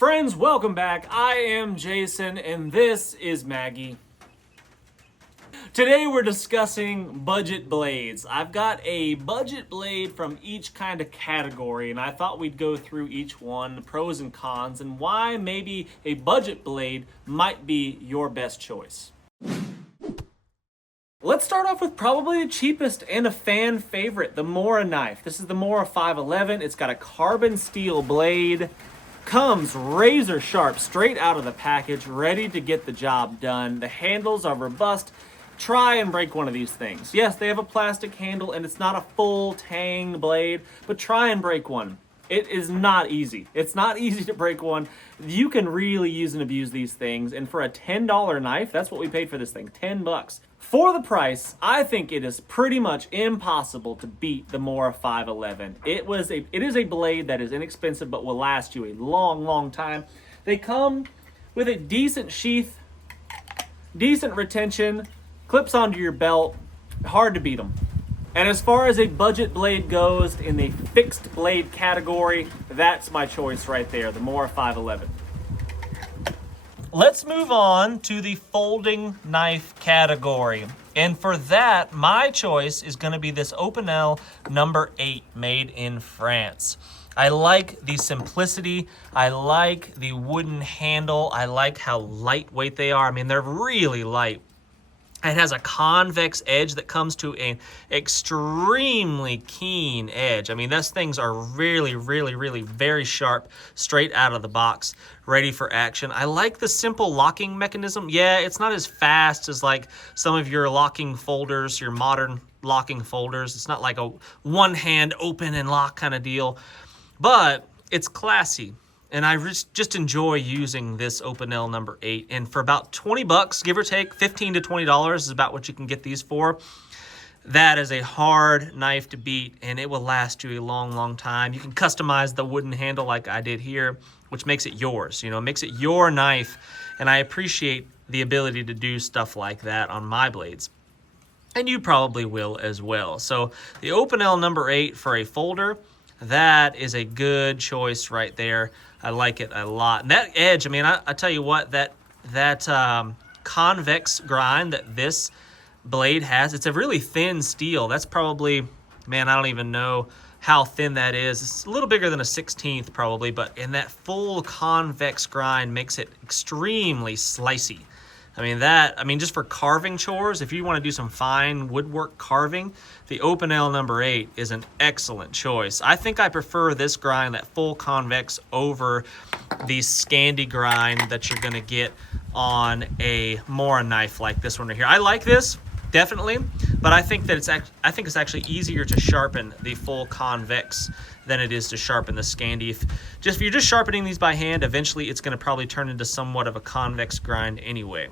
Friends, welcome back. I am Jason and this is Maggie. Today we're discussing budget blades. I've got a budget blade from each kind of category and I thought we'd go through each one, the pros and cons, and why maybe a budget blade might be your best choice. Let's start off with probably the cheapest and a fan favorite, the Mora knife. This is the Mora 511. It's got a carbon steel blade. Comes razor sharp straight out of the package, ready to get the job done. The handles are robust. Try and break one of these things. Yes, they have a plastic handle and it's not a full tang blade, but try and break one. It is not easy. It's not easy to break one. You can really use and abuse these things, and for a $10 knife, that's what we paid for this thing, 10 bucks. For the price, I think it is pretty much impossible to beat the Mora 511. It is a blade that is inexpensive but will last you a long, long time. They come with a decent sheath, decent retention, clips onto your belt, hard to beat them. And as far as a budget blade goes, in the fixed blade category, that's my choice right there, the Mora 511. Let's move on to the folding knife category. And for that, my choice is going to be this OpenL No8 made in France. I like the simplicity. I like the wooden handle. I like how lightweight they are. I mean, they're really light. It has a convex edge that comes to an extremely keen edge. I mean, those things are really, really, really very sharp, straight out of the box, ready for action. I like the simple locking mechanism. Yeah, it's not as fast as like some of your locking folders, your modern locking folders. It's not like a one-hand open and lock kind of deal, but it's classy. And I just enjoy using this OpenL No8. And for about 20 bucks, give or take, $15 to $20 is about what you can get these for. That is a hard knife to beat, and it will last you a long, long time. You can customize the wooden handle like I did here, which makes it yours. You know, it makes it your knife. And I appreciate the ability to do stuff like that on my blades. And you probably will as well. So the OpenL No8 for a folder, that is a good choice right there. I like it a lot. And that edge, I mean, I tell you what, that convex grind that this blade has, it's a really thin steel. That's probably, man, I don't even know how thin that is. It's a little bigger than a 16th probably, but in that full convex grind makes it extremely slicey. I mean, just for carving chores, if you want to do some fine woodwork carving, the OpenL No8 is an excellent choice. I think I prefer this grind, that full convex, over the Scandi grind that you're going to get on a Mora knife like this one right here. I like this, definitely, but I think that it's actually easier to sharpen the full convex than it is to sharpen the Scandi. If you're just sharpening these by hand, eventually it's going to probably turn into somewhat of a convex grind anyway.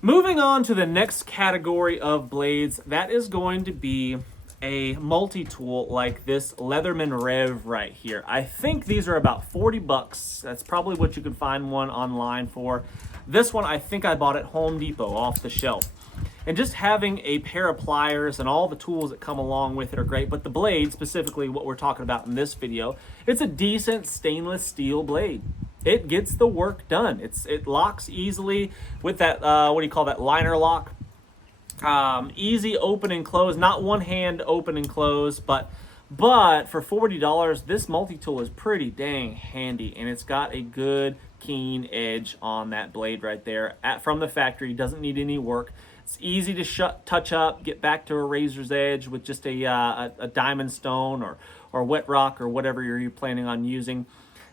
Moving on to the next category of blades, that is going to be a multi-tool like this Leatherman Rev right here. I think these are about 40 bucks. That's probably what you can find one online for. This one, I think I bought at Home Depot off the shelf. And just having a pair of pliers and all the tools that come along with it are great, but the blade, specifically what we're talking about in this video, it's a decent stainless steel blade. It gets the work done. It locks easily with that, what do you call that, liner lock? Easy open and close, not one hand open and close, but for $40, this multi-tool is pretty dang handy, and it's got a good keen edge on that blade right there from the factory. Doesn't need any work. It's easy to touch up, get back to a razor's edge with just a diamond stone or wet rock or whatever you're planning on using.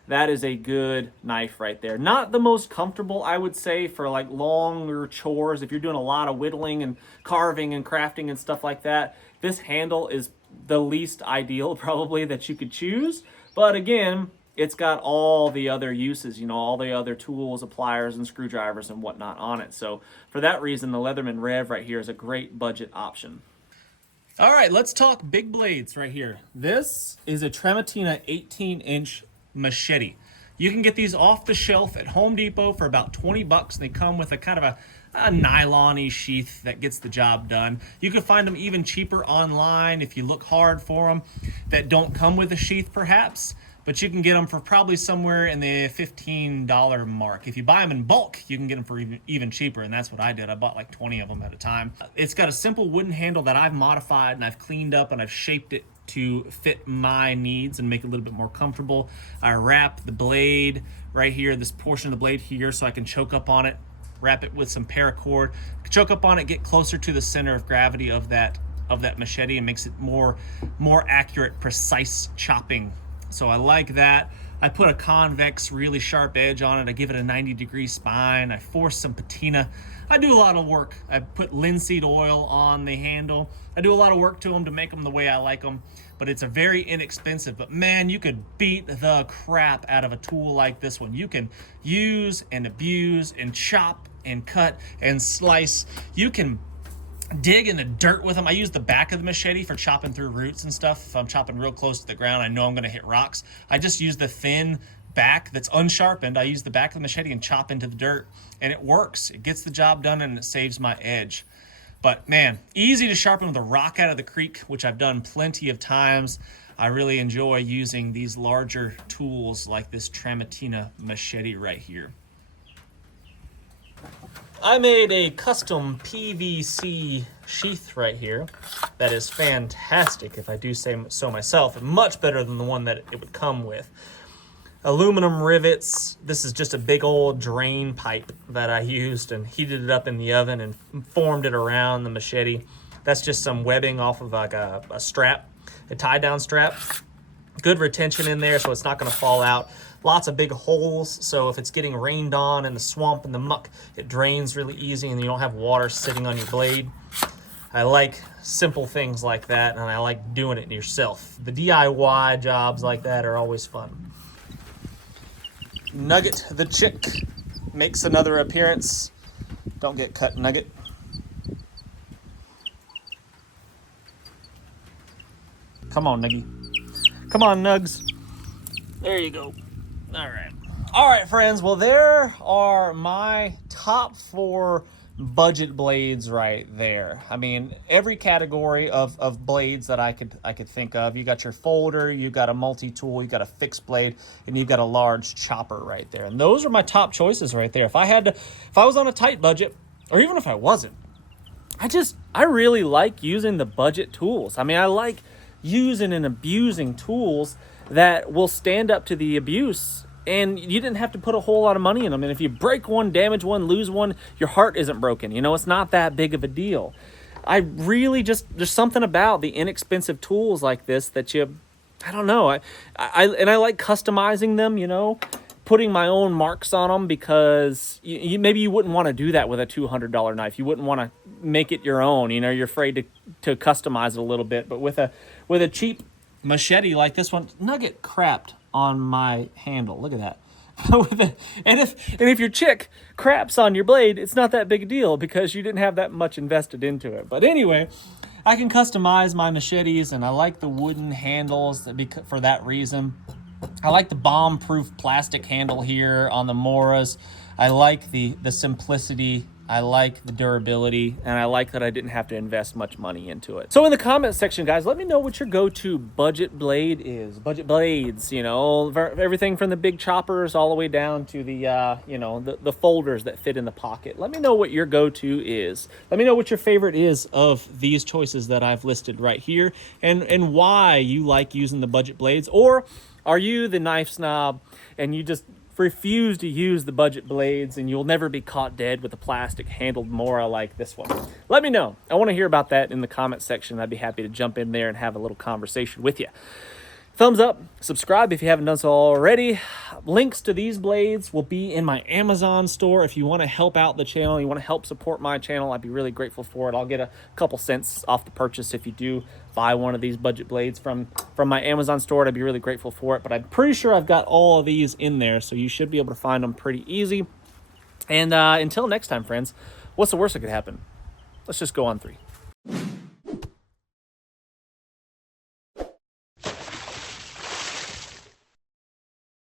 That is a good knife right there. Not the most comfortable, I would say, for like longer chores. If you're doing a lot of whittling and carving and crafting and stuff like that, this handle is the least ideal probably that you could choose. But again, it's got all the other uses, you know, all the other tools, pliers and screwdrivers and whatnot on it. So for that reason, the Leatherman Rev right here is a great budget option. All right, let's talk big blades right here. This is a Trematina 18-inch Machete. You can get these off the shelf at Home Depot for about 20 bucks. They come with a kind of a nylon-y sheath that gets the job done. You can find them even cheaper online if you look hard for them that don't come with a sheath perhaps. but you can get them for probably somewhere in the $15 mark. If you buy them in bulk, you can get them for even cheaper, and that's what I did. I bought like 20 of them at a time. It's got a simple wooden handle that I've modified and I've cleaned up and I've shaped it to fit my needs and make it a little bit more comfortable. I wrap the blade right here, this portion of the blade here, so I can choke up on it, wrap it with some paracord, choke up on it, get closer to the center of gravity of that machete, and makes it more accurate, precise chopping. So I like that. I put a convex, really sharp edge on it. I give it a 90-degree spine. I force some patina. I do a lot of work. I put linseed oil on the handle. I do a lot of work to them to make them the way I like them. But it's a very inexpensive. But man, you could beat the crap out of a tool like this one. You can use and abuse and chop and cut and slice. You can dig in the dirt with them. I use the back of the machete for chopping through roots and stuff. If I'm chopping real close to the ground, I know I'm going to hit rocks. I just use the thin back that's unsharpened. I use the back of the machete and chop into the dirt, and it works. It gets the job done, and it saves my edge. But man, easy to sharpen with a rock out of the creek, which I've done plenty of times. I really enjoy using these larger tools like this Trematina machete right here. I made a custom PVC sheath right here that is fantastic, if I do say so myself, and much better than the one that it would come with. Aluminum rivets. This is just a big old drain pipe that I used and heated it up in the oven and formed it around the machete. That's just some webbing off of like a strap, a tie-down strap. Good retention in there so it's not going to fall out. Lots of big holes, so if it's getting rained on in the swamp and the muck, it drains really easy and you don't have water sitting on your blade. I like simple things like that, and I like doing it yourself. The DIY jobs like that are always fun. Nugget the chick makes another appearance. Don't get cut, Nugget. Come on, Nuggy. Come on, Nugs. There you go. All right, friends. Well, there are my top 4 budget blades right there. I mean, every category of blades that I could think of. You got your folder, you got a multi-tool, you got a fixed blade, and you've got a large chopper right there. And those are my top choices right there. If I was on a tight budget, or even if I wasn't, I really like using the budget tools. I mean, I like using and abusing tools that will stand up to the abuse, and you didn't have to put a whole lot of money in them. And if you break one, damage one, lose one, your heart isn't broken. You know, it's not that big of a deal. I really there's something about the inexpensive tools like this that I don't know. I like customizing them, you know, putting my own marks on them, because maybe you wouldn't want to do that with a $200 knife. You wouldn't want to make it your own. You know, you're afraid to customize it a little bit. But with a cheap machete like this one, Nugget crapped on my handle. Look at that. And if your chick craps on your blade, it's not that big a deal because you didn't have that much invested into it. But anyway, I can customize my machetes, and I like the wooden handles for that reason. I like the bomb-proof plastic handle here on the Moras. I like the simplicity. I like the durability, and I like that I didn't have to invest much money into it. So in the comment section, guys, let me know what your go-to budget blade is. Budget blades, you know, everything from the big choppers all the way down to the, the folders that fit in the pocket. Let me know what your go-to is. Let me know what your favorite is of these choices that I've listed right here, and why you like using the budget blades. Or are you the knife snob and you just refuse to use the budget blades and you'll never be caught dead with a plastic handled Mora like this one? Let me know. I want to hear about that in the comment section. I'd be happy to jump in there and have a little conversation with you. Thumbs up, subscribe if you haven't done so already. Links to these blades will be in my Amazon store. If you want to help out the channel, you want to help support my channel, I'd be really grateful for it. I'll get a couple cents off the purchase if you do buy one of these budget blades from my Amazon store. I'd be really grateful for it. But I'm pretty sure I've got all of these in there, so you should be able to find them pretty easy. And until next time, friends, what's the worst that could happen? Let's just go on 3.